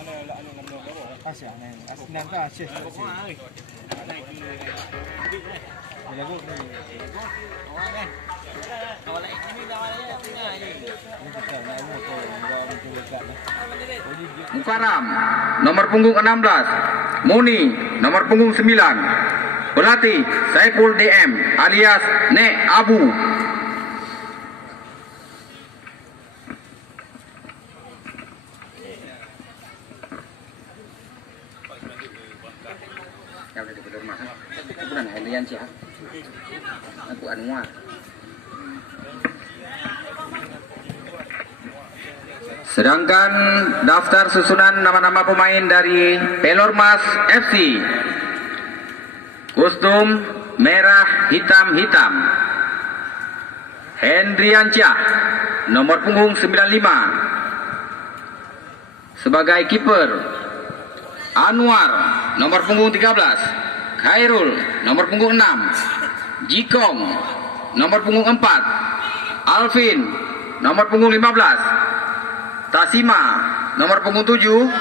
Ano na blog ako? Asya na. Asnan ka, asya. Ilago ni. Awan. Wala ini wala tinggal. Mukaram, nomor punggung 16. Muni, nomor punggung 9. Pelatih Saiful DM alias Nek Abu. Sedangkan daftar susunan nama-nama pemain dari Pelormas FC. Kostum merah hitam-hitam. Hendriansyah, nomor punggung 95. Sebagai kiper, Anwar, nomor punggung 13. Khairul, nomor punggung 6. Jikong, nomor punggung 4. Alvin, nomor punggung 15. Tasima, nomor punggung 7.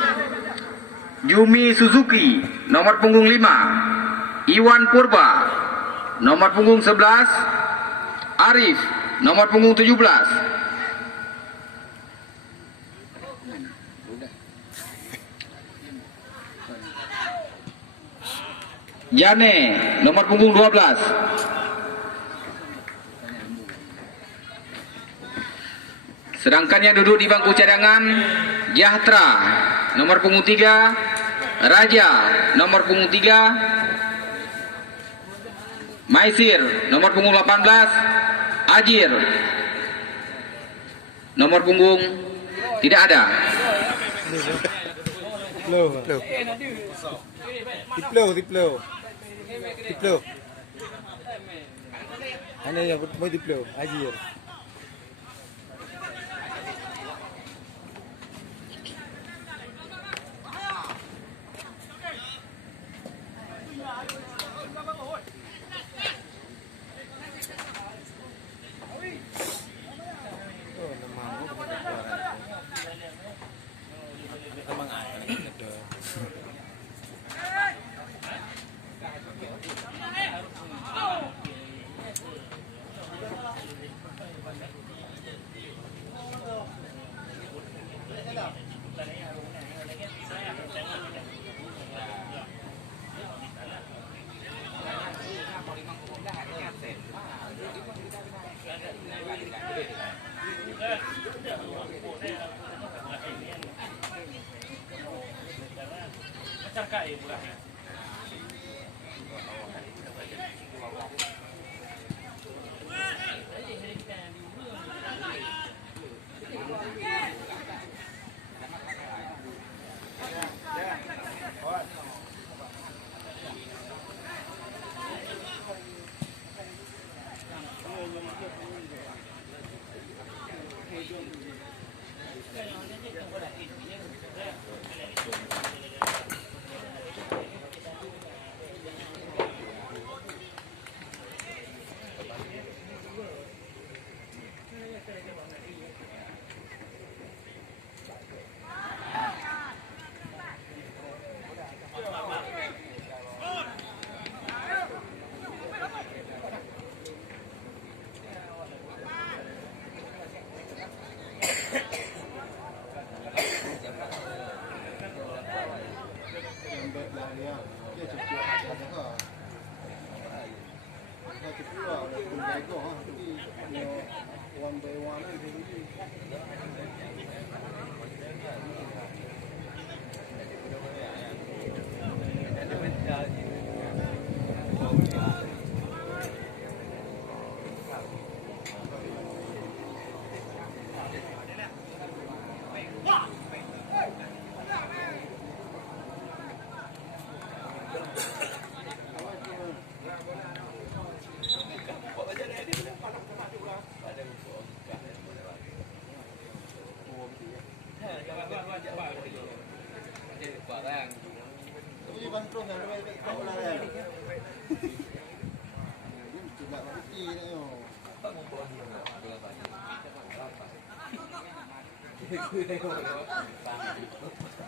Yumi Suzuki, nomor punggung 5. Iwan Purba, nomor punggung 11. Arif, nomor punggung 17. Jane, nomor punggung 12. Sedangkan yang duduk di bangku cadangan, Jahtera, nomor punggung 3. Raja, nomor punggung 3. Maisir, nomor punggung 18. Ajir, nomor punggung tidak ada. Diplo. Ano yang mau diplo? Ajir.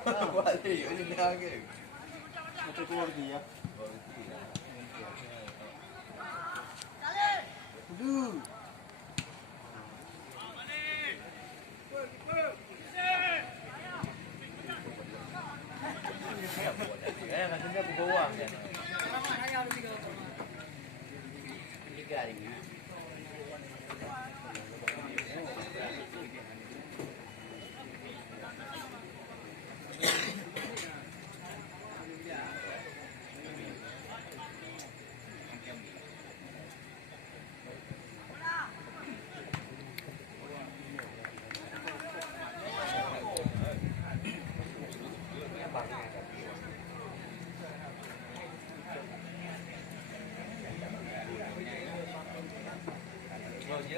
Macam keluar dia. Aduh. Katanya aku bawa. Bagi.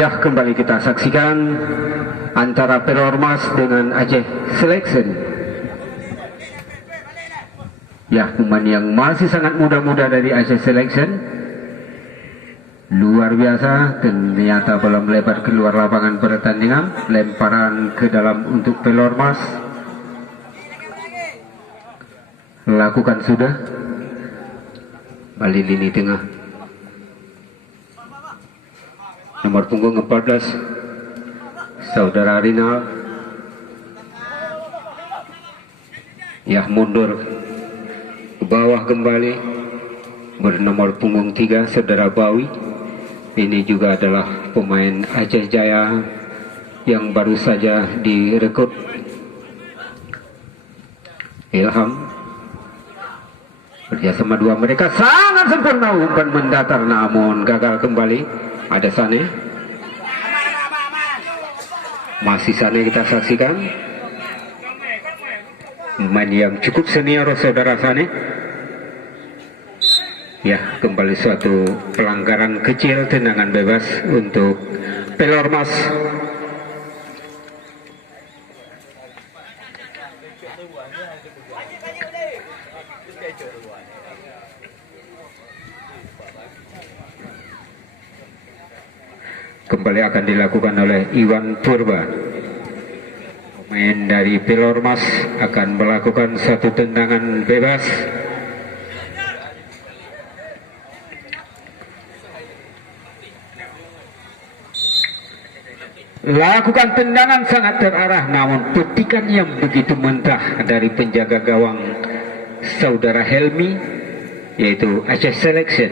Ya, kembali kita saksikan antara Pelormas dengan Aceh Selection. Ya, pemain yang masih sangat muda-muda dari Aceh Selection. Luar biasa, ternyata bola melebar keluar lapangan pertandingan. Lemparan ke dalam untuk Pelormas. Lakukan sudah. Balik lini tengah. Nomor punggung 14 Saudara Rinal. Ya, mundur ke bawah kembali. Bernomor punggung 3 Saudara Bawi. Ini juga adalah pemain Aceh Jaya yang baru saja direkrut. Ilham kerjasama dua mereka sangat sempurna, umpan mendatar namun gagal kembali. Ada Sane, masih Sane kita saksikan, pemain yang cukup senior Saudara Sane. Ya, kembali suatu pelanggaran kecil, tendangan bebas untuk Pelormas. Kembali akan dilakukan oleh Iwan Purba. Pemain dari Pelormas akan melakukan satu tendangan bebas. Lakukan tendangan sangat terarah, namun petikan yang begitu mentah dari penjaga gawang Saudara Helmi yaitu Aceh Selection.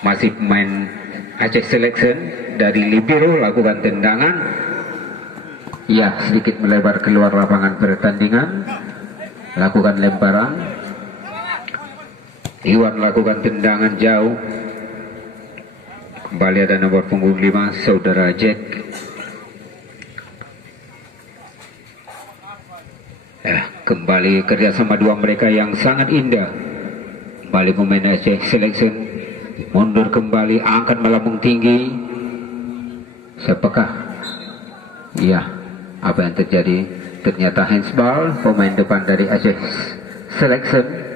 Masih pemain Aceh Selection dari libero lakukan tendangan. Ya, sedikit melebar keluar lapangan pertandingan. Lakukan lemparan. Iwan lakukan tendangan jauh. Kembali ada nomor punggung 5 saudara Jack. Kembali kerjasama dua mereka yang sangat indah. Kembali pemain Aceh Selection mundur kembali, angkat melambung tinggi. Siapakah? Ya, apa yang terjadi? Ternyata handsball pemain depan dari Aceh Selection.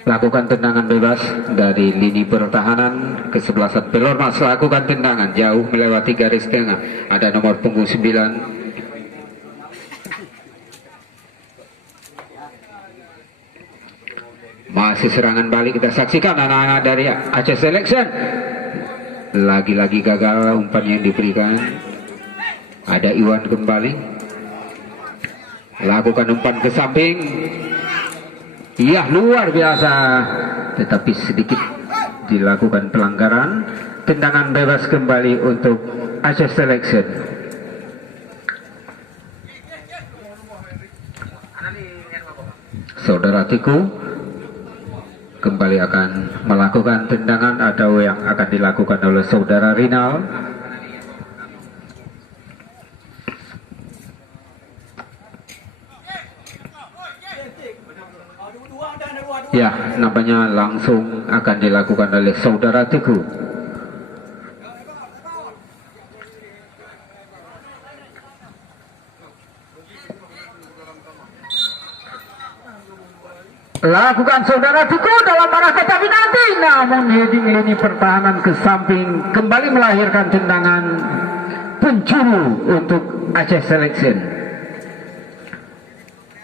Lakukan tendangan bebas dari lini pertahanan kesebelasan Pelormas. Lakukan tendangan jauh melewati garis tengah. Ada nomor punggung 9 masih serangan balik. Kita saksikan anak-anak dari Aceh Selection. Lagi-lagi gagal umpan yang diberikan. Ada Iwan kembali. Lakukan umpan ke samping. Iya, luar biasa. Tetapi sedikit dilakukan pelanggaran. Tendangan bebas kembali untuk Aceh Selection. Saudara Tiku kembali akan melakukan tendangan atau yang akan dilakukan oleh saudara Rinal. Ya, nampaknya langsung akan dilakukan oleh saudara Teguh. Lakukan saudara Teguh dalam arah kotak penalti, namun heading lini pertahanan ke samping kembali melahirkan tendangan penjuru untuk Aceh Selection.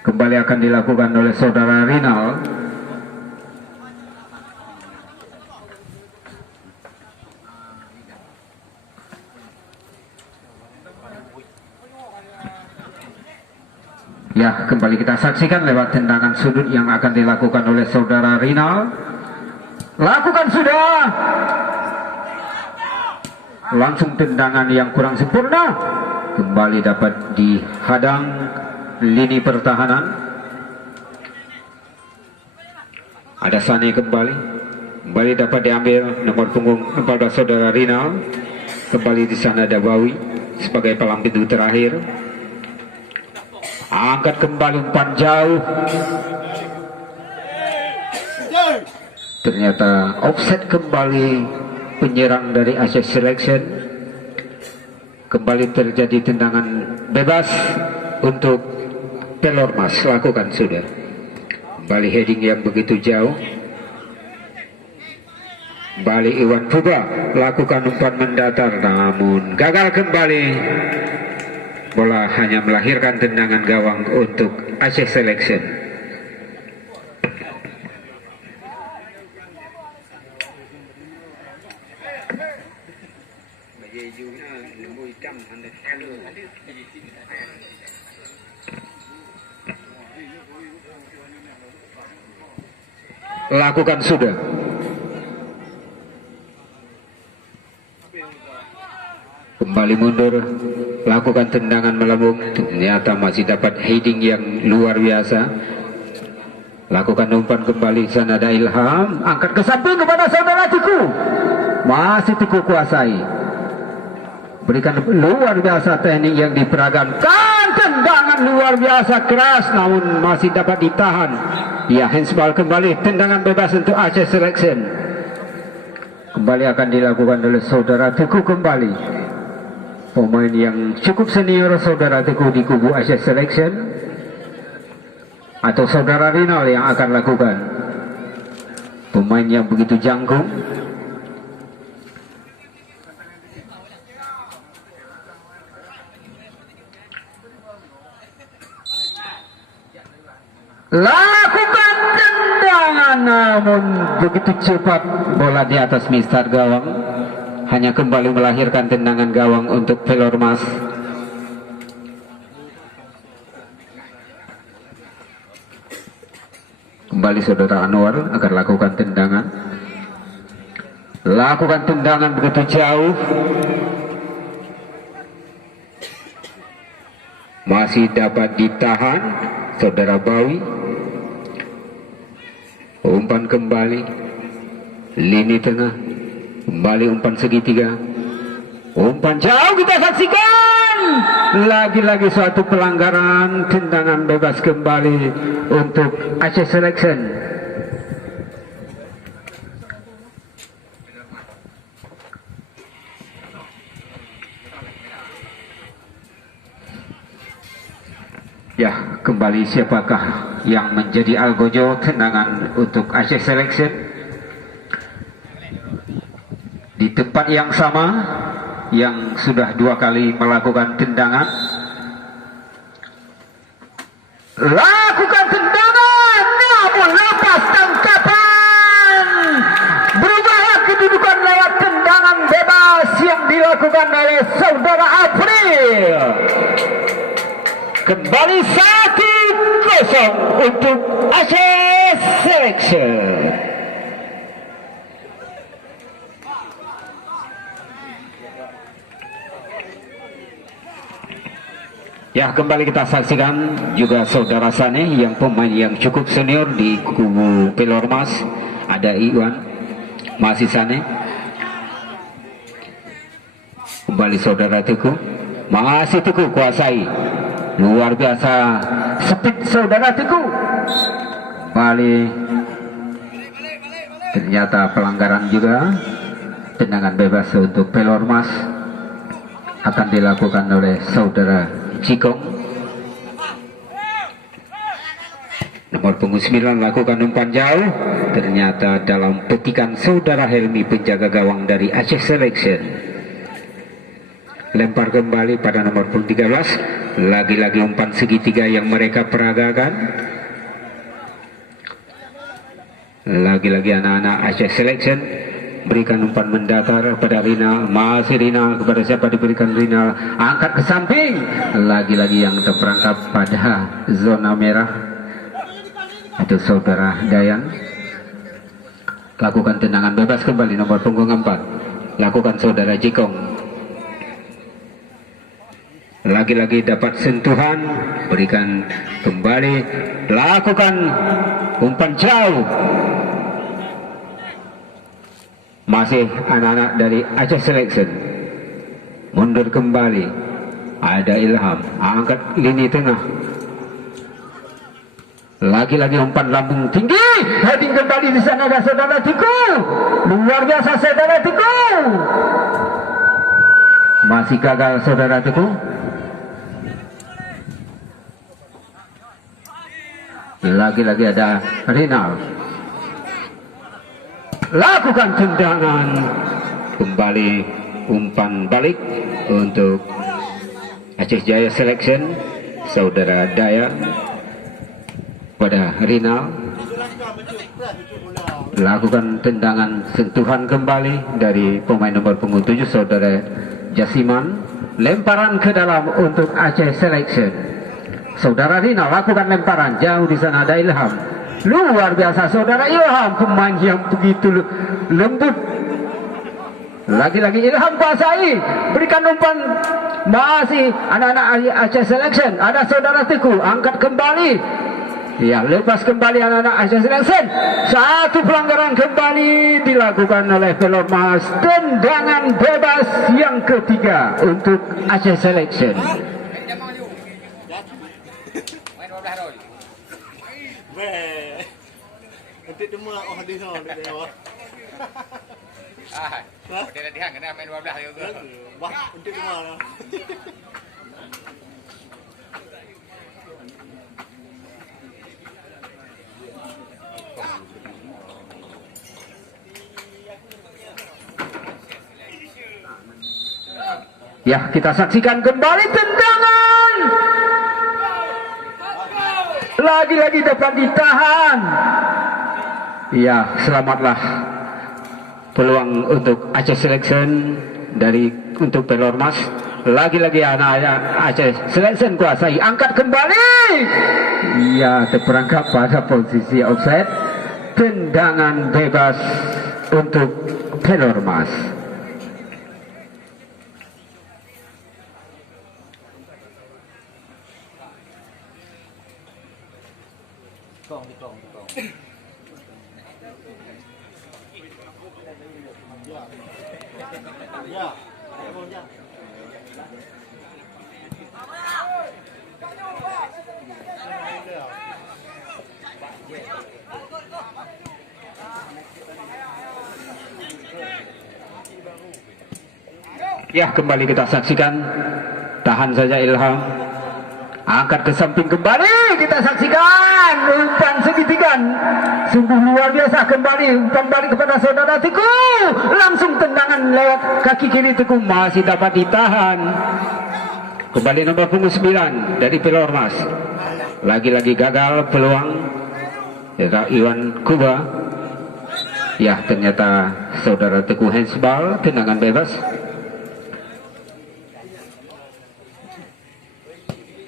Kembali akan dilakukan oleh saudara Rinal. Ya, kembali kita saksikan lewat tendangan sudut yang akan dilakukan oleh saudara Rinal. Lakukan sudah. Langsung tendangan yang kurang sempurna. Kembali dapat dihadang lini pertahanan. Ada Sane kembali. Kembali dapat diambil nomor punggung 14 saudara Rinal. Kembali di sana ada Bawi sebagai palang pintu terakhir. Angkat kembali umpan jauh. Ternyata offset kembali penyerang dari Aceh Selection. Kembali terjadi tendangan bebas untuk Pelormas. Lakukan sudah. Kembali heading yang begitu jauh. Kembali Iwan Puba lakukan umpan mendatar, namun gagal kembali. Bola hanya melahirkan tendangan gawang untuk Aceh Selection. Lakukan sudah. Kembali mundur, lakukan tendangan melambung. Ternyata masih dapat heading yang luar biasa. Lakukan umpan kembali. Sana ada Ilham, angkat ke samping kepada saudara Tiku. Masih Tiku kuasai. Berikan luar biasa teknik yang diperagakan. Tendangan luar biasa keras, namun masih dapat ditahan. Ya, handsball kembali. Tendangan bebas untuk Aceh Selection. Kembali akan dilakukan oleh saudara Tiku kembali. Pemain yang cukup senior saudara Teguh di kubu Aceh Selection, atau saudara Rinal yang akan lakukan. Pemain yang begitu jangkung. Lakukan tendangan, namun begitu cepat bola di atas mistar gawang. hanya kembali melahirkan tendangan gawang untuk Pelormas. Kembali saudara Anwar agar lakukan tendangan. Lakukan tendangan begitu jauh. Masih dapat ditahan saudara Bawi. Umpan kembali. Lini tengah. Kembali umpan segitiga. Umpan jauh kita saksikan. Lagi-lagi suatu pelanggaran, tendangan bebas kembali untuk Aceh Selection. Ya, kembali siapakah yang menjadi algojo tendangan untuk Aceh Selection? Di tempat yang sama yang sudah 2 kali melakukan tendangan. Lakukan tendangan, namun lepas tangkapan. Berubahlah kedudukan lewat tendangan bebas yang dilakukan oleh saudara April. Kembali 1-0 untuk Aceh Selection. Ya, kembali kita saksikan juga saudara Sane yang pemain yang cukup senior di kubu Pelormas. Ada Iwan, masih Sane. Kembali saudara Teguh, masih Teguh kuasai. Luar biasa speed saudara Teguh. Kembali, ternyata pelanggaran juga. Tendangan bebas untuk Pelormas akan dilakukan oleh saudara Cikong. Nomor punggung 9 lakukan umpan jauh. Ternyata dalam petikan saudara Helmi, penjaga gawang dari Aceh Selection. Lempar kembali pada nomor punggung 13. Lagi-lagi umpan segitiga yang mereka peragakan. Lagi-lagi anak-anak Aceh Selection berikan umpan mendatar pada Rinal. Masih Rinal, kepada siapa diberikan Rinal? Angkat ke samping. Lagi-lagi yang terperangkap pada zona merah itu saudara Dayan. Lakukan tendangan bebas kembali nomor punggung 4. Lakukan saudara Cikong. Lagi-lagi dapat sentuhan. Berikan kembali. Lakukan umpan jauh. Masih anak-anak dari Aceh Selection. Mundur kembali. Ada Ilham. Angkat lini tengah. Lagi-lagi umpan lambung tinggi. Heading kembali di sana ada saudara Tiku. Luar biasa saudara Tiku. Masih gagal saudara Tiku. Lagi-lagi ada Rinal. Lakukan tendangan. Kembali umpan balik untuk Aceh Jaya Selection. Saudara Dayan pada Rinal. Lakukan tendangan sentuhan kembali dari pemain nomor punggung 7 saudara Jasiman. Lemparan ke dalam untuk Aceh Selection. Saudara Rinal lakukan lemparan jauh, di sana ada Ilham. Luar biasa saudara Ilham, pemain yang begitu lembut. Lagi-lagi Ilham kuasai. Berikan umpan. Masih anak-anak Aceh Selection. Ada saudara Teguh, angkat kembali. Ya, lepas kembali anak-anak Aceh Selection. Satu pelanggaran kembali dilakukan oleh Pelormas. Tendangan bebas yang ketiga untuk Aceh Selection. Nanti cuma hadis no di bawah. Dia latihan kena main 12 juga. Wah, nanti cuma. Ya, kita saksikan kembali tendangan. Lagi-lagi dapat ditahan. Ya, selamatlah peluang untuk Aceh Selection dari untuk Pelormas. Lagi-lagi anak Aceh Selection kuasai, angkat kembali. Ya, terperangkap pada posisi offside. Tendangan bebas untuk Pelormas. Ya, ya. Ya, kembali kita saksikan. Tahan saja Ilham. Angkat ke samping kembali, kita saksikan umpan segitiga, sungguh luar biasa. Kembali umpan balik kepada saudara Teku, langsung tendangan lewat kaki kiri Teku, masih dapat ditahan. Kembali nomor punggung 9 dari Pelormas. Lagi-lagi gagal peluang Iwan Kuba. Ya, ternyata saudara Teku handsball, tendangan bebas.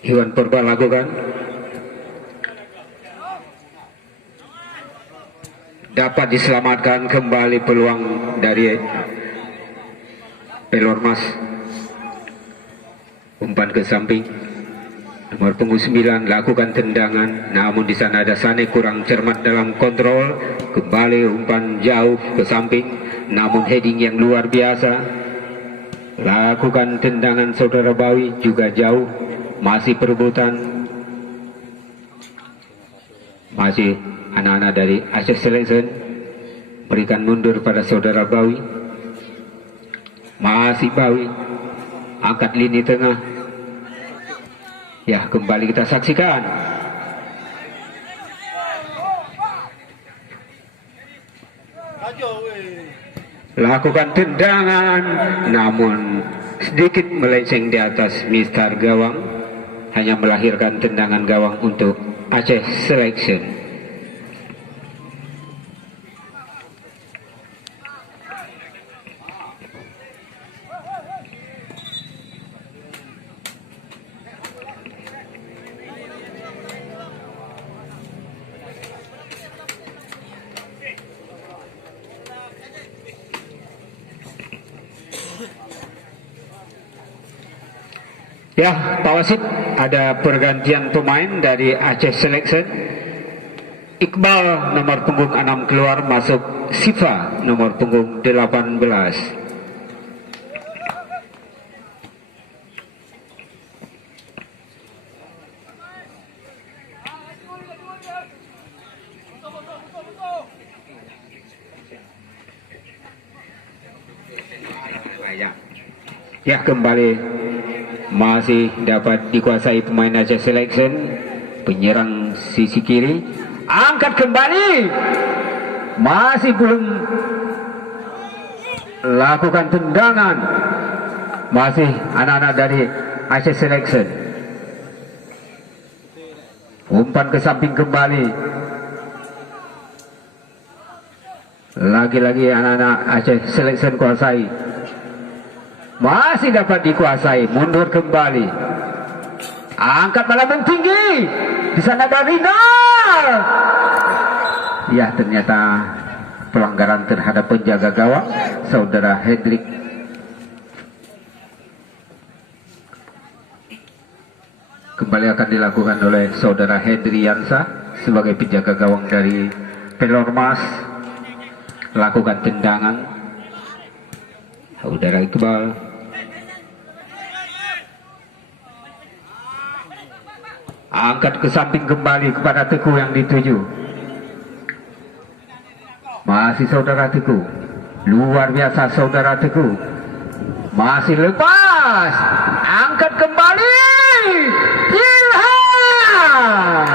Iwan Purba lakukan. Dapat diselamatkan kembali peluang dari Pelormas. Umpan ke samping. Nomor punggung 9 lakukan tendangan, namun di sana ada Sane kurang cermat dalam kontrol. Kembali umpan jauh ke samping, namun heading yang luar biasa. Lakukan tendangan saudara Bawi juga jauh. Masih perebutan, masih anak-anak dari Aceh Selection berikan mundur pada saudara Bawi. Masih Bawi angkat lini tengah. Ya, kembali kita saksikan. Lakukan tendangan, namun sedikit melenceng di atas mistar gawang. Hanya melahirkan tendangan gawang untuk Aceh Selection. Ya, Pak Wasit, ada pergantian pemain dari Aceh Selection. Iqbal nomor punggung 6 keluar, masuk Sifa nomor punggung 18. Ya, kembali masih dapat dikuasai pemain Aceh Selection. Penyerang sisi kiri, angkat kembali, masih belum lakukan tendangan. Masih anak-anak dari Aceh Selection. Umpan ke samping kembali. Lagi-lagi anak-anak Aceh Selection kuasai. Masih dapat dikuasai, mundur kembali. Angkat melambung tinggi. Di sana ada Rinal. Ya, ternyata pelanggaran terhadap penjaga gawang saudara Hendrik. Kembali akan dilakukan oleh saudara Hendriansa sebagai penjaga gawang dari Pelormas. Lakukan tendangan. Saudara Iqbal. Angkat ke samping kembali kepada Teguh yang dituju. Masih saudara Teguh. Luar biasa saudara Teguh. Masih lepas. Angkat kembali. Ilham.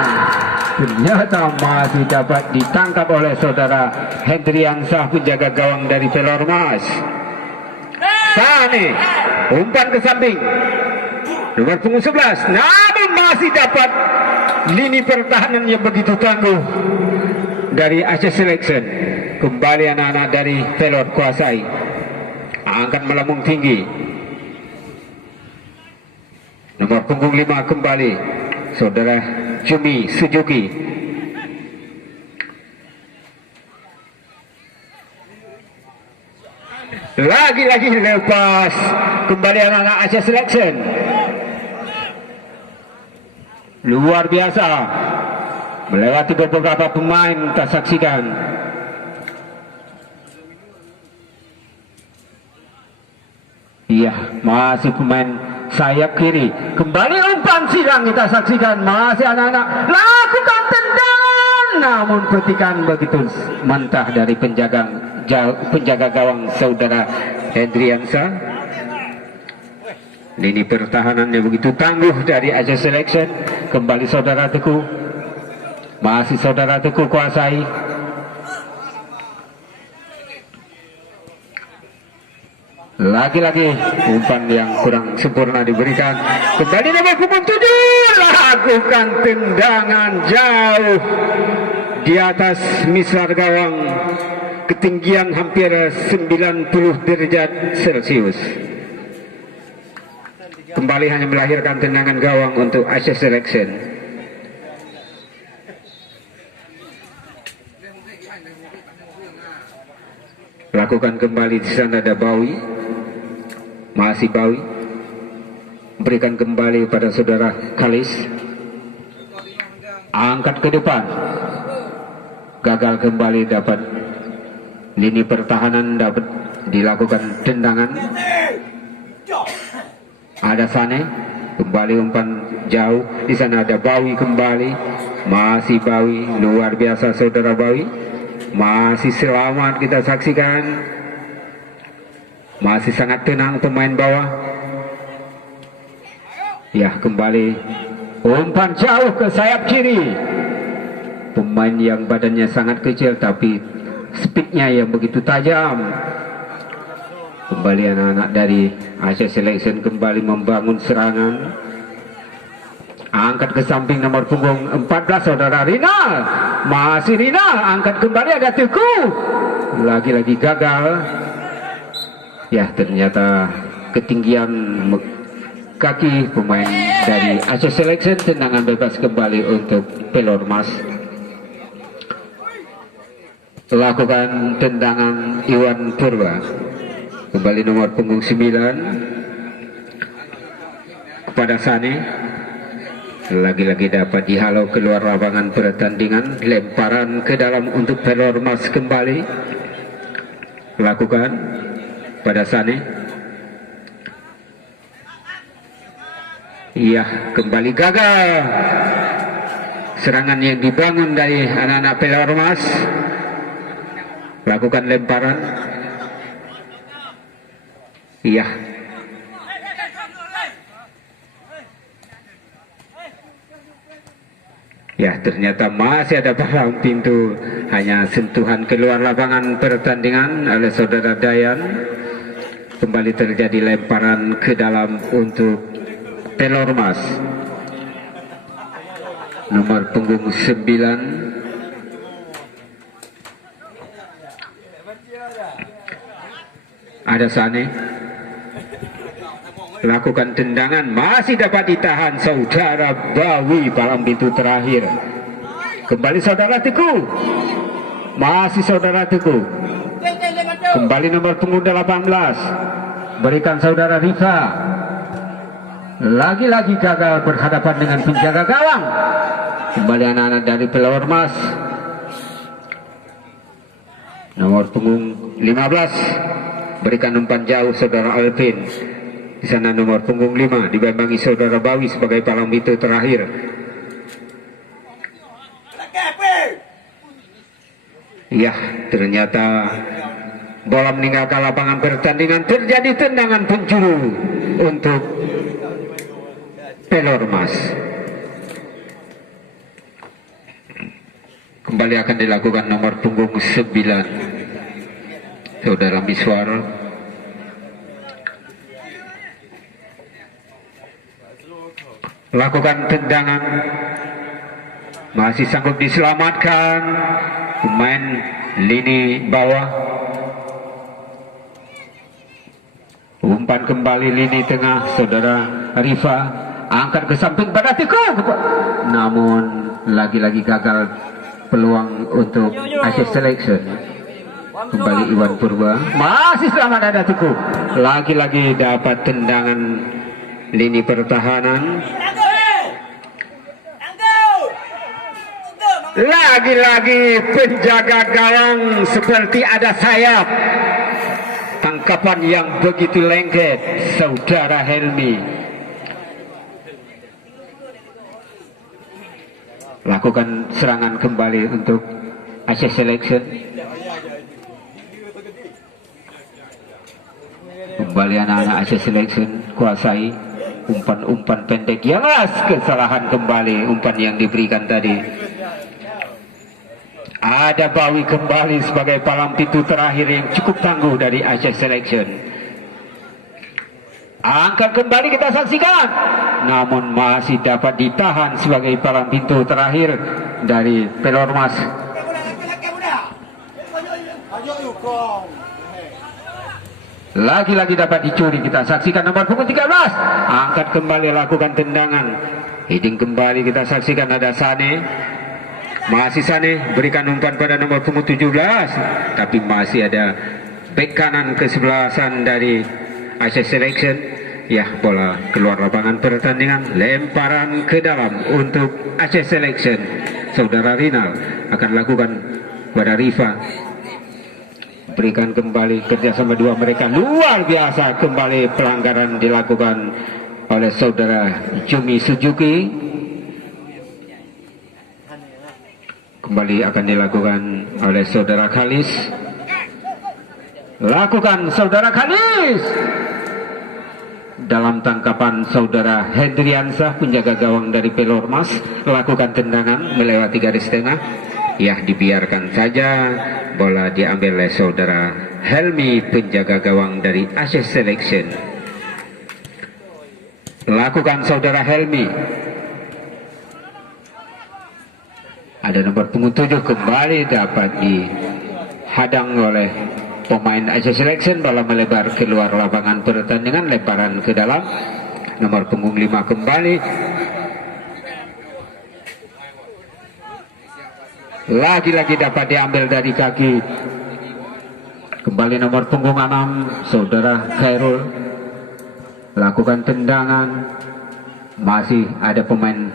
Ternyata masih dapat ditangkap oleh saudara Hendriansah, penjaga gawang dari Pelormas. Sane. Umpan ke samping. Nomor punggung 11, namun masih dapat lini pertahanan yang begitu tangguh dari Aceh Selection. kembali anak-anak dari Pelor kuasai, angkat melambung tinggi. Nomor punggung 5 kembali saudara Jumi Suzuki. Lagi-lagi lepas kembali anak-anak Asia Selection. Luar biasa, melewati beberapa pemain kita saksikan. Iya, masih pemain sayap kiri. Kembali umpan silang kita saksikan. Masih anak-anak lakukan tendangan, namun petikan begitu mentah dari penjaga gawang saudara Hendriansa. Lini pertahanannya begitu tangguh dari Asia Selection. Kembali saudara Teguh, masih saudara Teguh kuasai. Lagi-lagi umpan yang kurang sempurna diberikan. Kembali nomor punggung 7 lakukan tendangan jauh di atas misar gawang, ketinggian hampir 90 derajat Celcius. Kembali hanya melahirkan tendangan gawang untuk Asia Selection. Lakukan kembali di sana ada Bawi, masih Bawi, berikan kembali pada saudara Kalis, angkat ke depan, gagal kembali, dapat lini pertahanan dapat dilakukan tendangan. Ada Sane, kembali umpan jauh, di sana ada Bawi kembali, masih Bawi, luar biasa saudara Bawi. Masih selamat kita saksikan. Masih sangat tenang pemain bawah. Ya, kembali umpan jauh ke sayap kiri. Pemain yang badannya sangat kecil tapi speednya yang begitu tajam. Kembali anak-anak dari Asia Selection kembali membangun serangan. Angkat ke samping nomor punggung 14 saudara Rinal. Masih Rinal, angkat kembali ada Teguh. Lagi-lagi gagal. Ya, ternyata ketinggian kaki pemain dari Asia Selection. Tendangan bebas kembali untuk Pelormas. Lakukan tendangan Iwan Purba. Kembali nomor punggung 9 kepada Sane. Lagi-lagi dapat dihalau keluar lapangan pertandingan. Lemparan ke dalam untuk Pelormas kembali. Lakukan pada Sane. Iya, kembali gagal serangan yang dibangun dari anak-anak Pelormas. Lakukan lemparan. Iya, ya, ternyata masih ada palang pintu. Hanya sentuhan keluar lapangan pertandingan oleh saudara Dayan. Kembali terjadi lemparan ke dalam untuk Pelormas. Nomor punggung 9. Ada Sane. Lakukan tendangan, masih dapat ditahan saudara Bawi. Palang pintu terakhir. Kembali saudara Teguh, masih saudara Teguh. Kembali nomor punggung 18, berikan saudara Rifa. Lagi-lagi gagal berhadapan dengan penjaga gawang. Kembali anak-anak dari Pelormas. Nomor punggung 15, berikan umpan jauh saudara Alvin. Di sana nomor punggung 5 dibambangi saudara Bawi sebagai palang pintu terakhir. Ya, ternyata bola meninggalkan lapangan pertandingan. Terjadi tendangan penjuru untuk Pelormas. Kembali akan dilakukan nomor punggung 9 saudara Miswar. Lakukan tendangan, masih sanggup diselamatkan pemain lini bawah. Umpan kembali lini tengah, saudara Rifa angkat ke samping pada Tiko, namun lagi-lagi gagal peluang untuk Aceh Selection. Kembali Iwan Purba, masih selamat ada Tiko, lagi-lagi dapat tendangan lini pertahanan. Lagi-lagi penjaga gawang seperti ada sayap. Tangkapan yang begitu lengket, saudara Helmi. Lakukan serangan kembali untuk Aceh Selection. Kembali anak-anak Aceh Selection kuasai umpan-umpan pendek. Jelas kesalahan kembali umpan yang diberikan tadi. Ada Bawi kembali sebagai palang pintu terakhir yang cukup tangguh dari Aceh Selection. Angkat kembali kita saksikan, namun masih dapat ditahan sebagai palang pintu terakhir dari Pelormas. Lagi-lagi dapat dicuri, kita saksikan nomor punggung 13. Angkat kembali, lakukan tendangan. Heading kembali kita saksikan, ada Sane. Masih Sane berikan umpan pada nomor punggung 17, tapi masih ada bek kanan kesebelasan dari Aceh Selection. Ya, bola keluar lapangan pertandingan, lemparan ke dalam untuk Aceh Selection. Saudara Rinal akan lakukan pada Rifa. Berikan kembali kerjasama dua mereka, luar biasa. Kembali pelanggaran dilakukan oleh saudara Jumi Suzuki. Kembali akan dilakukan oleh saudara Khalis. Lakukan saudara Khalis. Dalam tangkapan saudara Hendriansah, penjaga gawang dari Pelormas. Lakukan tendangan melewati garis tengah. Ya, dibiarkan saja. Bola diambil oleh saudara Helmi, penjaga gawang dari Aceh Selection. Lakukan saudara Helmi. Ada nomor punggung 7 kembali dapat dihadang oleh pemain Aceh Selection. Bola melebar keluar lapangan pertandingan, lemparan ke dalam. Nomor punggung 5 kembali. Lagi-lagi dapat diambil dari kaki. Kembali nomor punggung 6 saudara Khairul. Lakukan tendangan. Masih ada pemain.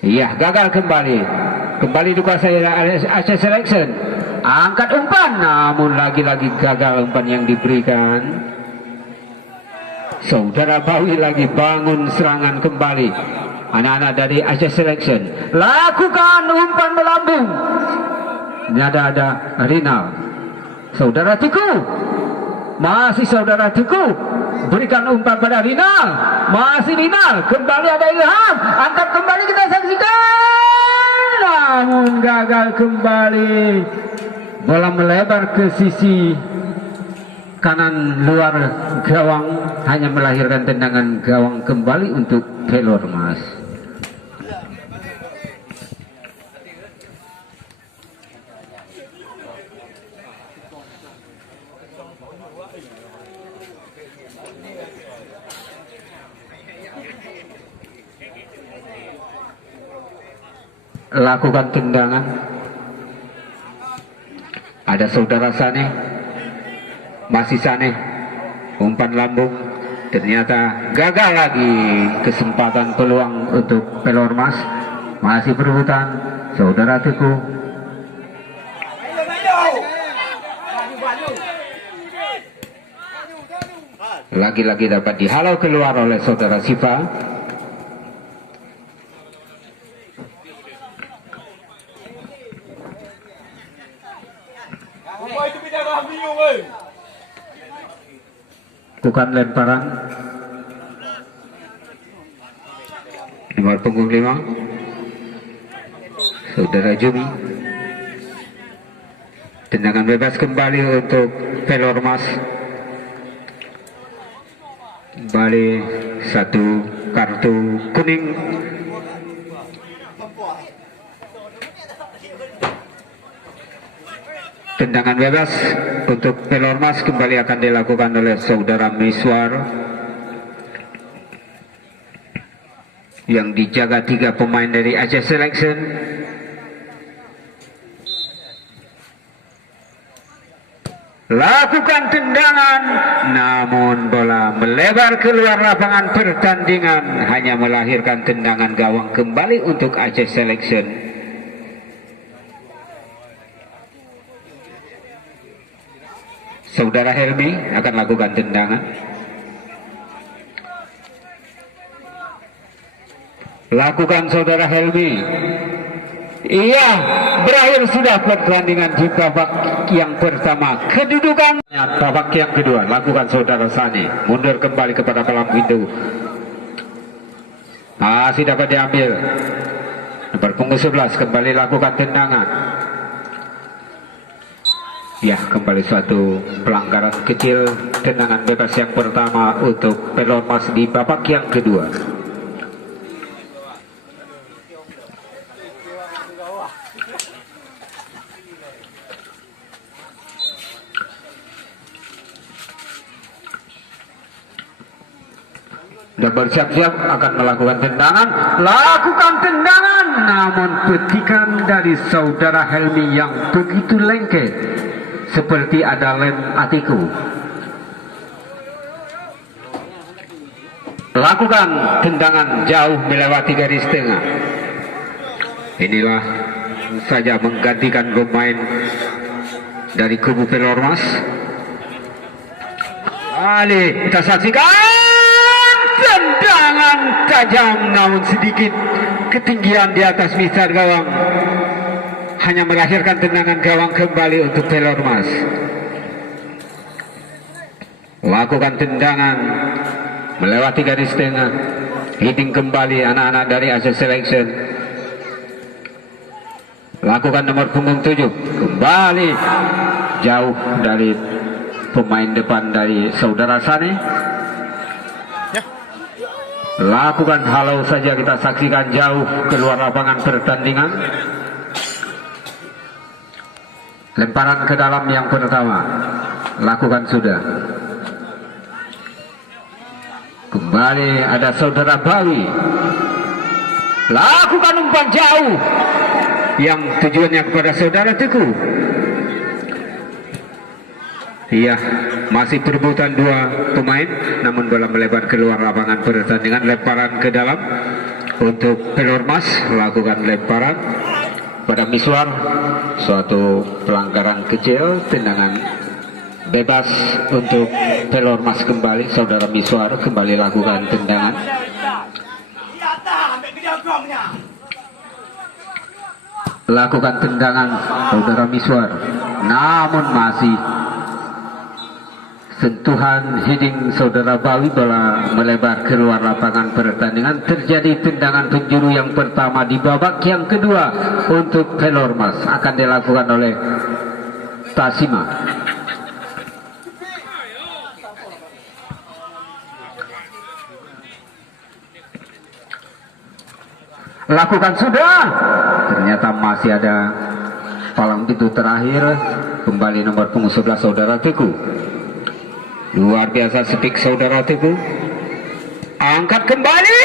Iya, gagal kembali. Kembali dikuasai Aceh Selection. Angkat umpan, namun lagi-lagi gagal umpan yang diberikan. Saudara Bawi lagi bangun serangan kembali. Anak-anak dari Aceh Selection. Lakukan umpan melambung. Ini ada Rinal. Saudara Tiku. Masih saudara Tiku. Berikan umpan pada Rinal. Masih Rinal. Kembali ada Ilham. Angkat kembali kita saksikan. Namun gagal kembali. Bola melebar ke sisi kanan luar gawang. Hanya melahirkan tendangan gawang kembali untuk Pelormas. Lakukan tendangan. Ada saudara Sane. Masih Sane. Umpan lambung. Ternyata gagal lagi kesempatan peluang untuk Pelormas. Masih berebutan saudara Teguh. Lagi-lagi dapat dihalau keluar oleh saudara Siva. Bukan lemparan. Nomor punggung 5 saudara Jumi. Tendangan bebas kembali untuk Pelormas. Kembali satu kartu kuning. Tendangan bebas untuk Pelormas kembali akan dilakukan oleh saudara Miswar yang dijaga 3 pemain dari Aceh Selection. Lakukan tendangan, namun bola melebar keluar lapangan pertandingan, hanya melahirkan tendangan gawang kembali untuk Aceh Selection. Saudara Helmi akan lakukan tendangan. Lakukan saudara Helmi. Iya, berakhir sudah pertandingan di babak yang pertama. Kedudukan babak yang kedua, lakukan saudara Sani. Mundur kembali kepada pelang pintu. Masih dapat diambil. Nomor punggung 11 kembali lakukan tendangan. Ya, kembali suatu pelanggaran kecil. Tendangan bebas yang pertama untuk Pelormas di babak yang kedua. Dan bersiap-siap akan melakukan tendangan. Lakukan tendangan, namun petikan dari saudara Helmi yang begitu lengket, seperti ada lem atiku. Lakukan tendangan jauh melewati garis tengah. Inilah saja menggantikan pemain dari kubu Pelormas. Kita saksikan tendangan tajam, namun sedikit ketinggian di atas misar gawang, hanya melahirkan tendangan gawang kembali untuk Pelormas. Lakukan tendangan melewati garis tengah, hitting kembali anak-anak dari Aceh Selection. Lakukan nomor punggung 7, kembali jauh dari pemain depan dari saudara Sane. Lakukan halau saja, kita saksikan jauh keluar lapangan pertandingan. Lemparan ke dalam yang pertama, lakukan sudah. Kembali ada saudara Bawi. Lakukan umpan jauh yang tujuannya kepada saudara Teguh. Iya, masih perebutan 2 pemain, namun bola melebar keluar lapangan pertandingan. Lemparan ke dalam untuk Pelormas, lakukan lemparan pada Miswar. Suatu pelanggaran kecil, tendangan bebas untuk Pelormas kembali. Saudara Miswar kembali lakukan tendangan. Lakukan tendangan saudara Miswar, namun masih sentuhan heading saudara Bawi, bola melebar keluar lapangan pertandingan. Terjadi tendangan penjuru yang pertama di babak yang kedua untuk Pelormas, akan dilakukan oleh Tasima. Lakukan sudah, ternyata masih ada palang pintu terakhir. Kembali nomor punggung 11 saudara Teguh. Luar biasa speak saudara Teguh. Angkat kembali,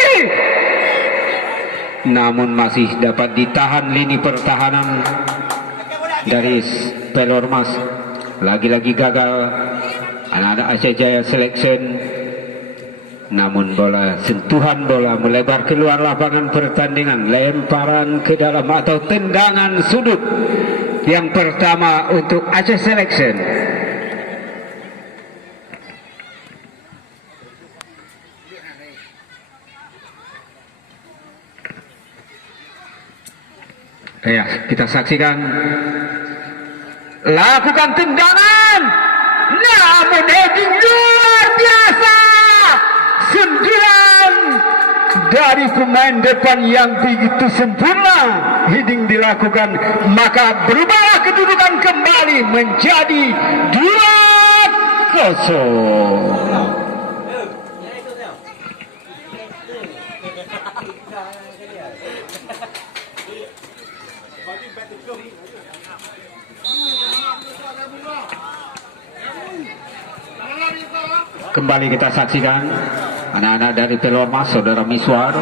namun masih dapat ditahan lini pertahanan dari Pelormas. Lagi-lagi gagal anak-anak Aceh Jaya Selection, namun sentuhan bola melebar keluar lapangan pertandingan. Lemparan ke dalam atau tendangan sudut yang pertama untuk Aceh Selection. Ya, kita saksikan. Lakukan tendangan, namun heading luar biasa. Sentuhan dari pemain depan yang begitu sempurna. Heading dilakukan, maka berubahlah kedudukan kembali menjadi 2-0. Kembali kita saksikan anak-anak dari Pelormas, saudara Miswar.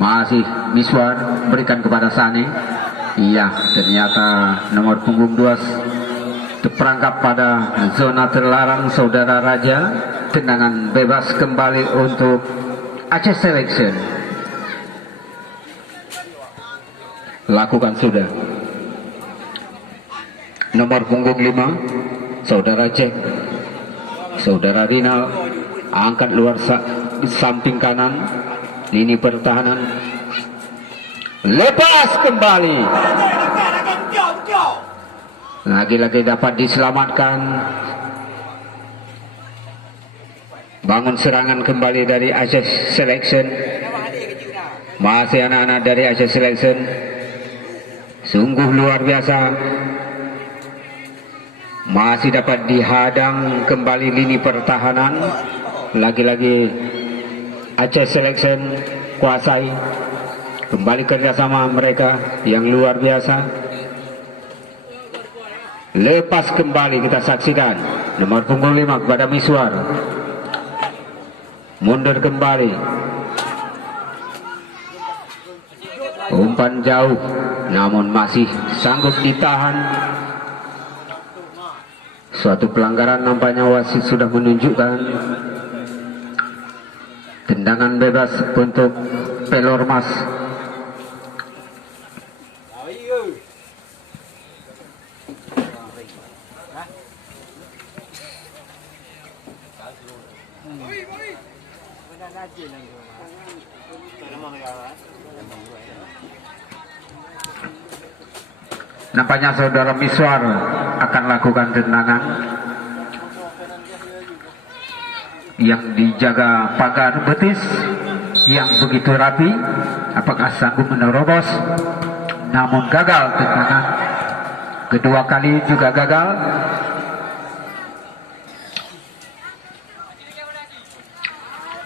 Masih Miswar berikan kepada Sane. Iya, ternyata nomor punggung 2 terperangkap pada zona terlarang saudara Raja. Tendangan bebas kembali untuk Aceh Selection. Lakukan sudah. Nomor punggung 5 saudara Jack, saudara Rinal angkat luar samping kanan, lini pertahanan lepas kembali, lagi-lagi dapat diselamatkan. Bangun serangan kembali dari Aceh Selection. Masih anak-anak dari Aceh Selection, sungguh luar biasa. Masih dapat dihadang kembali lini pertahanan. Lagi-lagi Aceh Selection kuasai. Kembali kerjasama mereka yang luar biasa. Lepas kembali kita saksikan nomor punggung 5 kepada Miswar. Mundur kembali. Umpan jauh namun masih sanggup ditahan. Suatu pelanggaran nampaknya wasit sudah menunjukkan. Tendangan bebas untuk Pelormas. Nampaknya saudara Miswar akan lakukan tendangan yang dijaga pagar betis yang begitu rapi. Apakah sanggup menerobos? Namun gagal tendangan. Kedua kali juga gagal.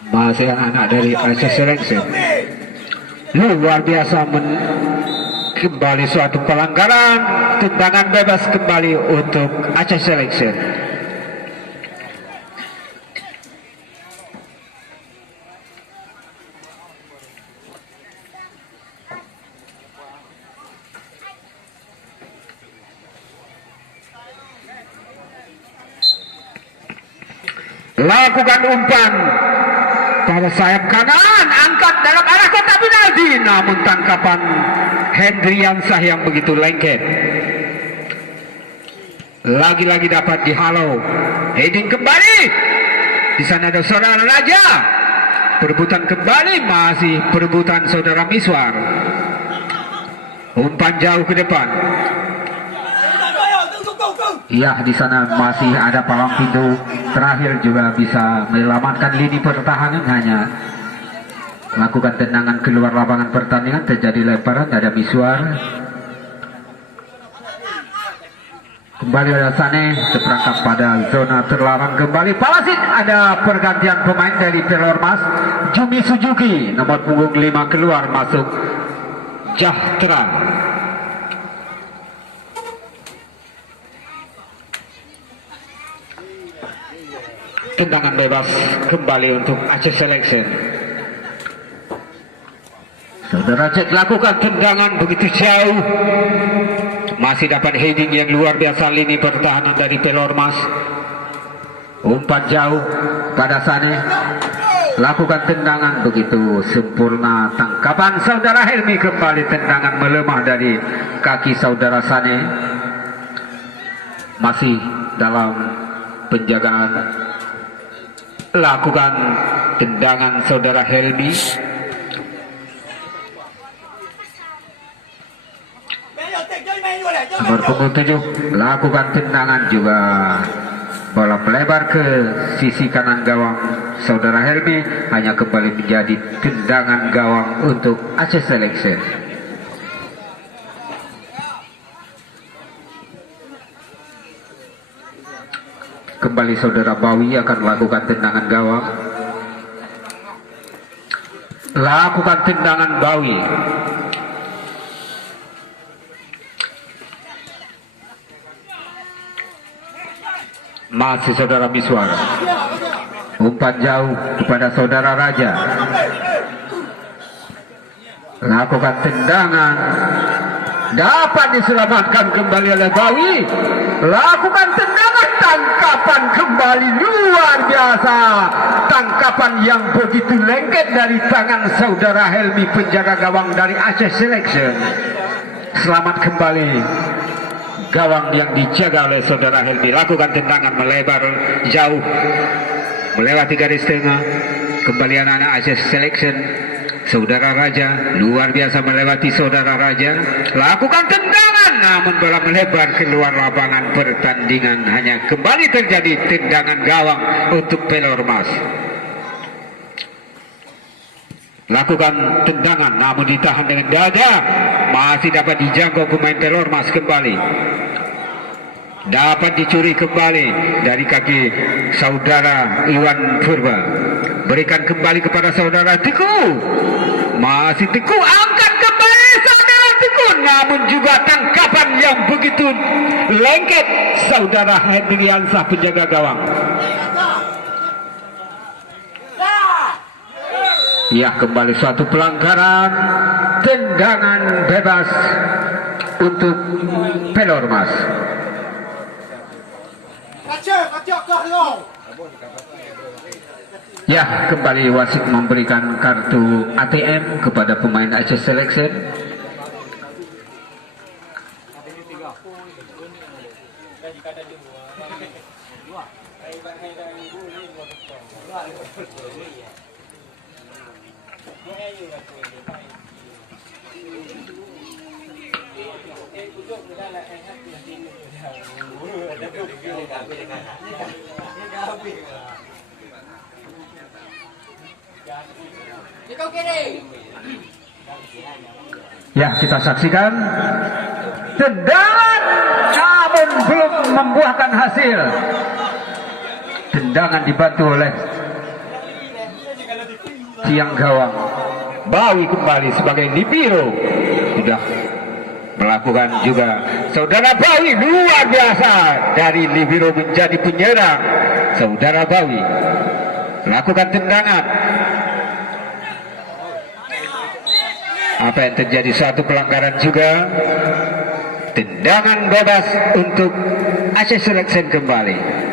Masih anak-anak dari Aceh Selection. Luar biasa kembali suatu pelanggaran. Tendangan bebas kembali untuk Aceh Selection. Lakukan umpan pada sayap kanan, angkat dalam arah kotak penalti, namun tangkapan Hendriansah yang begitu lengket. Lagi-lagi dapat dihalau. Heading kembali. Di sana ada saudara Raja. Perebutan kembali, masih perebutan saudara Miswar. Umpan jauh ke depan. Iya, di sana masih ada palang pintu terakhir juga bisa menyelamatkan lini pertahanan. Hanya lakukan tendangan keluar lapangan pertandingan, terjadi lemparan, ada Miswar. Kembali ada Sane, terperangkap pada zona terlarang kembali. Palasit, ada pergantian pemain dari Pelormas. Jumi Suzuki nomor punggung 5 keluar, masuk Jahtera. Tendangan bebas kembali untuk Aceh Selection. Saudara Cek lakukan tendangan begitu jauh. Masih dapat heading yang luar biasa lini pertahanan dari Pelormas. Umpan jauh pada Sane. Lakukan tendangan begitu sempurna. Tangkapan saudara Helmi, kembali tendangan melemah dari kaki saudara Sane. Masih dalam penjagaan. Lakukan tendangan saudara Helmi. Nomor punggung 7 lakukan tendangan juga. Bola melebar ke sisi kanan gawang saudara Helmi. Hanya kembali menjadi tendangan gawang untuk Aceh Selection. Kembali saudara Bawi akan lakukan tendangan gawang. Lakukan tendangan Bawi. Masih saudara Miswar. Umpan jauh kepada saudara Raja. Lakukan tendangan. Dapat diselamatkan kembali oleh Bawi. Lakukan tendangan, tangkapan kembali luar biasa. Tangkapan yang begitu lengket dari tangan saudara Helmi, penjaga gawang dari Aceh Selection. Selamat kembali gawang yang dijaga oleh saudara Helmi. Lakukan tendangan melebar jauh melewati garis tengah. Kembali anak-anak Aceh Selection. Saudara Raja luar biasa melewati saudara Raja. Lakukan tendangan namun bola melebar keluar lapangan pertandingan. Hanya kembali terjadi tendangan gawang untuk Pelormas. Lakukan tendangan namun ditahan dengan dada. Masih dapat dijangkau pemain Pelormas kembali. Dapat dicuri kembali dari kaki saudara Iwan Purba. Berikan kembali kepada saudara Teku. Masih Teku, angkat kembali saudara Teku. Namun juga tangkapan yang begitu lengket saudara Hendriansah, penjaga gawang. Ya, kembali suatu pelanggaran. Tendangan bebas untuk Pelormas. Ya, kembali wasit memberikan kartu ATM kepada pemain Aceh Selection. Ya, kita saksikan tendangan namun belum membuahkan hasil. Tendangan dibantu oleh tiang gawang. Bawi kembali sebagai libero. Sudah melakukan juga saudara Bawi luar biasa, dari libero menjadi penyerang. Saudara Bawi lakukan tendangan. Apa yang terjadi, satu pelanggaran juga. Tendangan bebas untuk Aceh Selection kembali.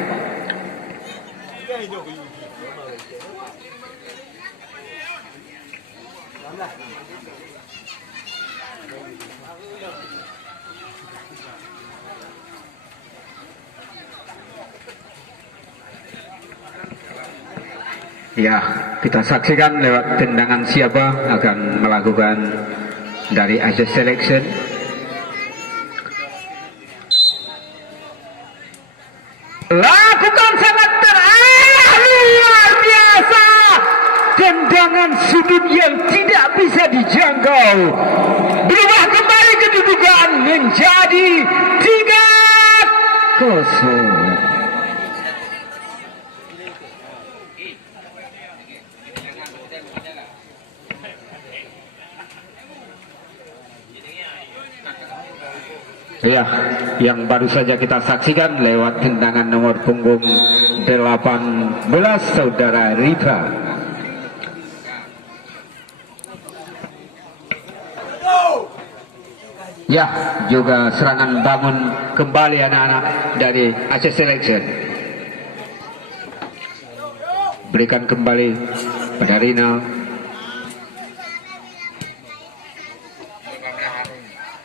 Ya, kita saksikan lewat tendangan siapa akan melakukan dari Aceh Selection. Lakukan sangat terarah, luar biasa. Tendangan sudut yang tidak bisa dijangkau. Berubah kembali kedudukan menjadi 3-0. Ya, yang baru saja kita saksikan lewat tendangan nomor punggung 18 saudara Riva. Ya, juga serangan bangun kembali anak-anak dari Aceh Selection. Berikan kembali pada Rinal.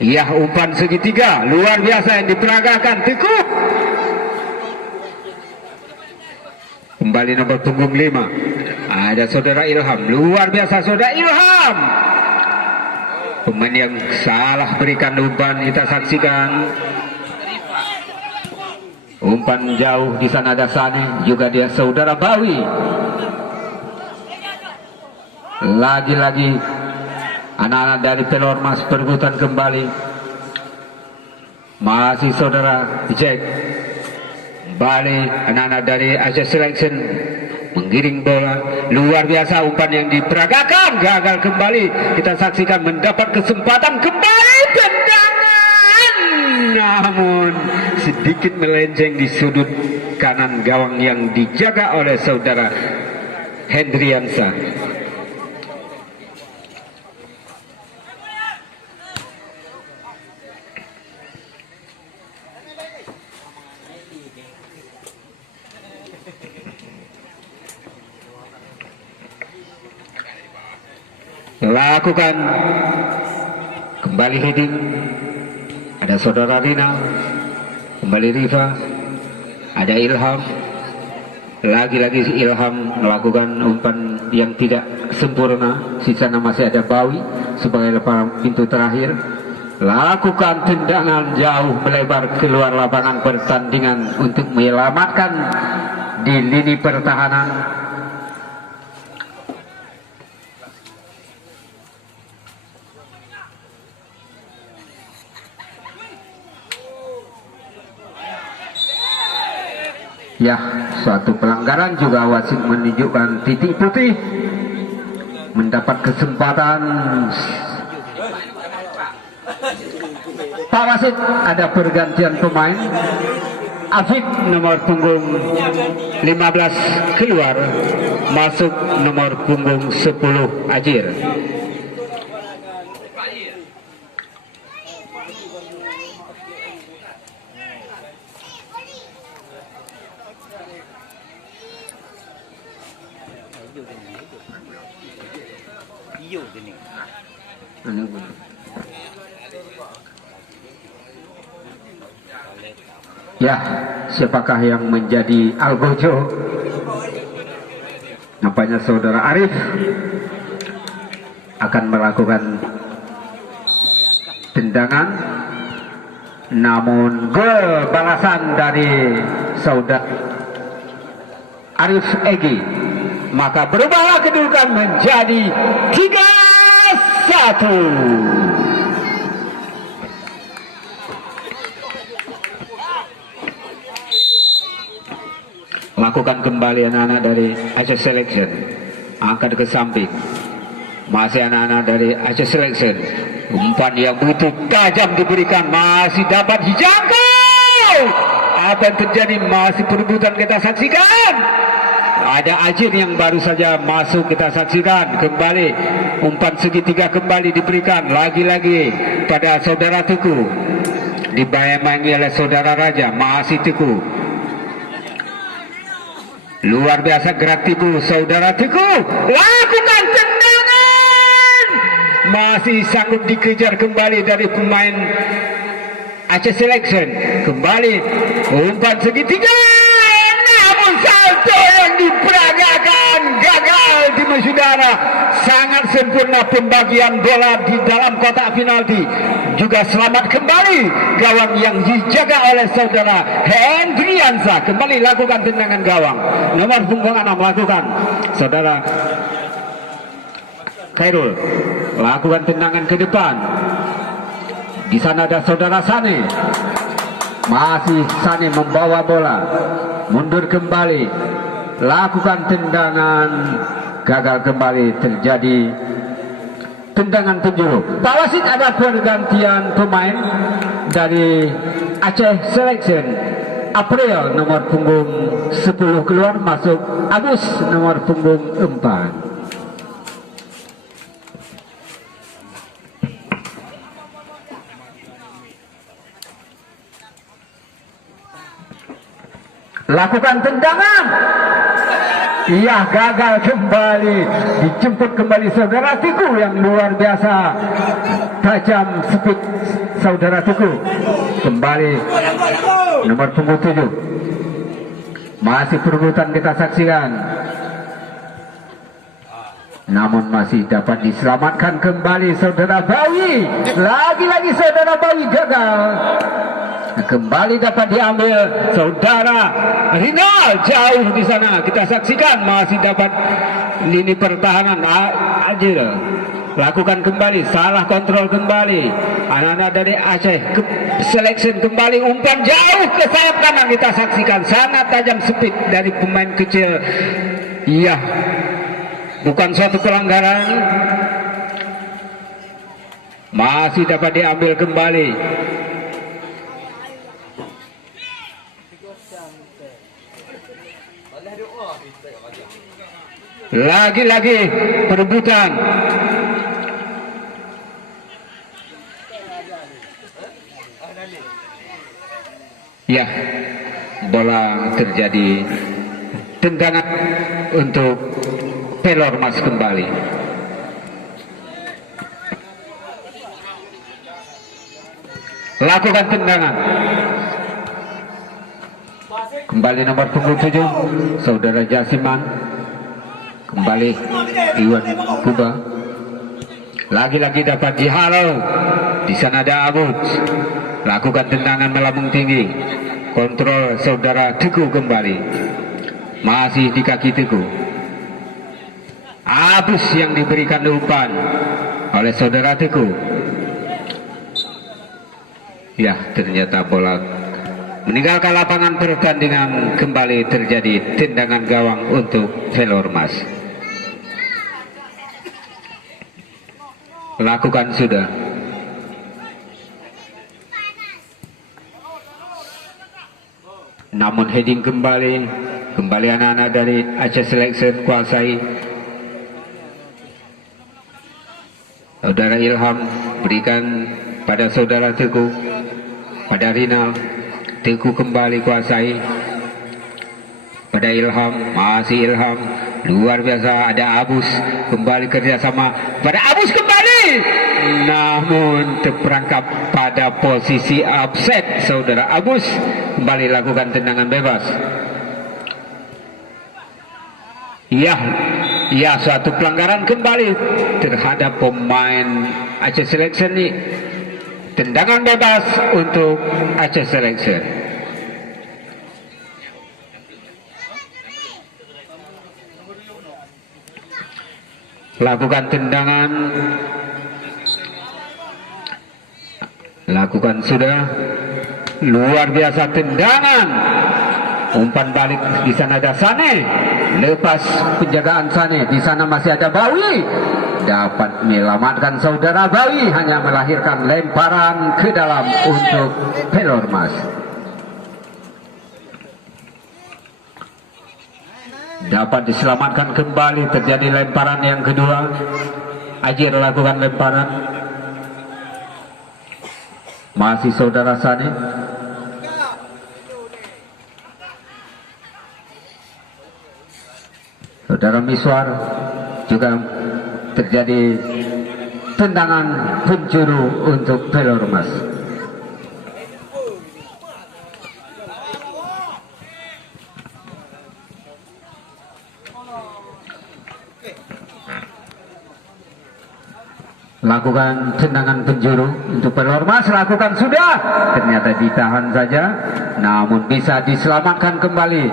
Ya, umpan segitiga luar biasa yang diperagakan Teku. Kembali nomor punggung 5. Ada saudara Ilham, luar biasa saudara Ilham. Pemain yang salah berikan umpan, kita saksikan. Umpan jauh di sana ada Sani, juga dia saudara Bawi. Lagi-lagi anak-anak dari Pelormas perebutan kembali. Masih saudara Jack. Balik anak-anak dari Aceh Selection menggiring bola. Luar biasa umpan yang diperagakan, gagal kembali. Kita saksikan mendapat kesempatan kembali tendangan, namun sedikit melenceng di sudut kanan gawang yang dijaga oleh saudara Hendriansa. Lakukan kembali heading, ada saudara Rina, kembali Riva, ada Ilham, lagi-lagi Ilham melakukan umpan yang tidak sempurna. Sisanya masih ada Bawi sebagai pintu terakhir. Lakukan tendangan jauh melebar keluar lapangan pertandingan untuk menyelamatkan di lini pertahanan. Ya, suatu pelanggaran juga wasit menunjukkan titik putih. Mendapat kesempatan. Pak wasit, ada pergantian pemain. Afid nomor punggung 15 keluar, masuk nomor punggung 10 Ajir. Ya, siapakah yang menjadi algojo? Nampaknya saudara Arif akan melakukan tendangan, namun gol balasan dari saudara Arif Egi, maka berubahlah kedudukan menjadi 3-1. Lakukan kembali anak-anak dari Aceh Selection, angkat ke samping, masih anak-anak dari Aceh Selection, umpan yang begitu tajam diberikan, masih dapat dijangkau. Apa yang terjadi? Masih perebutan, kita saksikan. Ada Ajin yang baru saja masuk, kita saksikan kembali. Umpan segitiga kembali diberikan lagi-lagi pada saudara Teguh, dibayangi oleh saudara Raja, masih Teguh. Luar biasa gerak tipu saudara Teguh, lakukan tendangan, masih sanggup dikejar kembali dari pemain Aceh Selection. Kembali umpan segitiga, namun salto yang diperagakan gagal di saudara. Sangat sempurna pembagian bola di dalam kotak penalti. Juga selamat kembali gawang yang dijaga oleh saudara Hendriansa. Kembali lakukan tendangan gawang. Nomor punggung 6 lakukan saudara Khairul. Lakukan tendangan ke depan. Di sana ada saudara Sane. Masih Sane membawa bola. Mundur kembali. Lakukan tendangan. Gagal kembali, terjadi tendangan penjuru. Pak wasit, ada pergantian pemain dari Aceh Selection. April nomor punggung 10 keluar, masuk Agus nomor punggung 4. Lakukan tendangan. Iya, gagal kembali. Dijemput kembali saudara Teguh yang luar biasa tajam speed saudara Teguh. Kembali nomor punggung 7. Masih perebutan kita saksikan. Namun masih dapat diselamatkan kembali saudara Bawi. Lagi-lagi saudara Bawi gagal. Kembali dapat diambil saudara Rinal, jauh di sana kita saksikan, masih dapat lini pertahanan Ajil. Lakukan kembali, salah kontrol kembali anak-anak dari Aceh Selection. Kembali umpan jauh ke sayap kanan, kita saksikan sangat tajam speed dari pemain kecil. Iya, bukan suatu pelanggaran, masih dapat diambil kembali. Lagi-lagi perebutan. Ya, bola terjadi tendangan untuk Pelormas kembali. Lakukan tendangan. Kembali nomor punggung 7, Saudara Jasiman. Kembali Iwan Kuba. Lagi-lagi dapat dihalau. Di sana ada Abud. Lakukan tendangan melambung tinggi. Kontrol Saudara Teguh kembali. Masih di kaki Teguh. Abus yang diberikan umpan oleh Saudara Teguh. Ya, ternyata bola meninggalkan lapangan pertandingan. Kembali terjadi tendangan gawang untuk Pelormas. Lakukan sudah. Namun heading kembali anak-anak dari Aceh Selection kuasai. Saudara Ilham berikan pada Saudara Teguh, pada Rinal. Teguh kembali kuasai pada Ilham, masih Ilham, luar biasa. Ada Abus, kembali kerjasama pada Abus kembali, namun terperangkap pada posisi offset. Saudara Abus kembali lakukan tendangan bebas. Ya, suatu pelanggaran kembali terhadap pemain Aceh Selection ini. Tendangan bebas untuk Aceh Selection. Lakukan tendangan. Lakukan sudah. Luar biasa tendangan. Umpan balik, di sana ada Sane. Lepas penjagaan Sane, di sana masih ada Bawi. Dapat menyelamatkan Saudara Bawi, hanya melahirkan lemparan ke dalam untuk Pelormas. Dapat diselamatkan kembali, terjadi lemparan yang kedua. Ajir lakukan lemparan. Masih Saudara Sane. Saudara Miswar juga terjadi tendangan penjuru untuk Pelormas. Lakukan tendangan penjuru untuk Pelormas. Lakukan sudah. Ternyata ditahan saja, namun bisa diselamatkan kembali.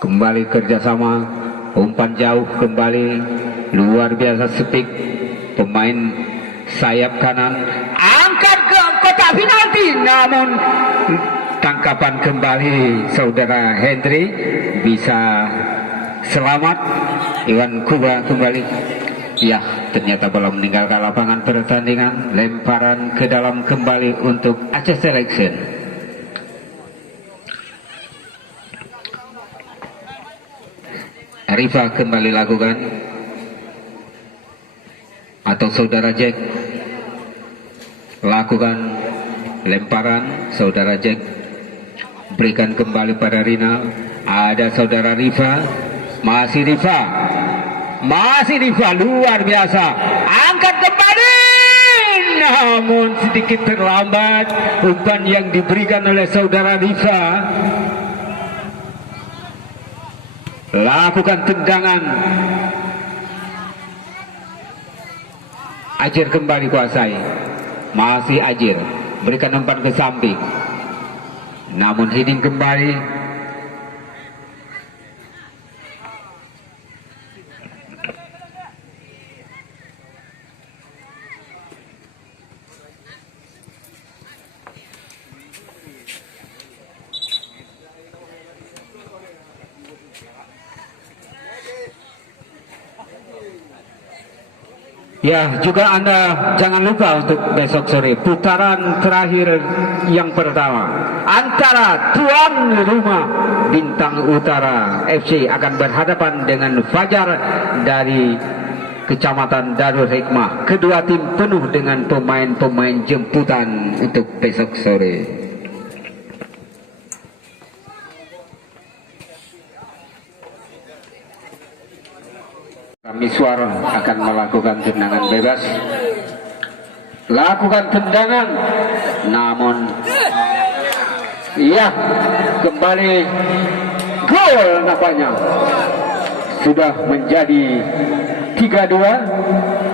Kembali kerjasama, umpan jauh kembali, luar biasa speed pemain sayap kanan, angkat ke kotak penalti, namun tangkapan kembali Saudara Hendri, bisa selamat. Iwan Kuba kembali. Ya, ternyata bola meninggalkan lapangan pertandingan. Lemparan ke dalam kembali untuk Aceh Selection. Rifa kembali lakukan, atau Saudara Jack lakukan lemparan. Saudara Jack berikan kembali pada Rinal. Ada Saudara Rifa, masih Rifa, luar biasa, angkat kembali, namun sedikit terlambat. Umpan yang diberikan oleh Saudara Rifa. Lakukan tendangan. Ajir kembali kuasai. Masih Ajir, berikan umpan ke samping, namun heading kembali. Ya, juga Anda jangan lupa untuk besok sore putaran terakhir yang pertama antara tuan rumah Bintang Utara FC akan berhadapan dengan Fajar dari Kecamatan Darul Hikmah. Kedua tim penuh dengan pemain-pemain jemputan untuk besok sore. Miswar akan melakukan tendangan bebas, lakukan tendangan, namun ya kembali gol nampaknya sudah menjadi 3-2.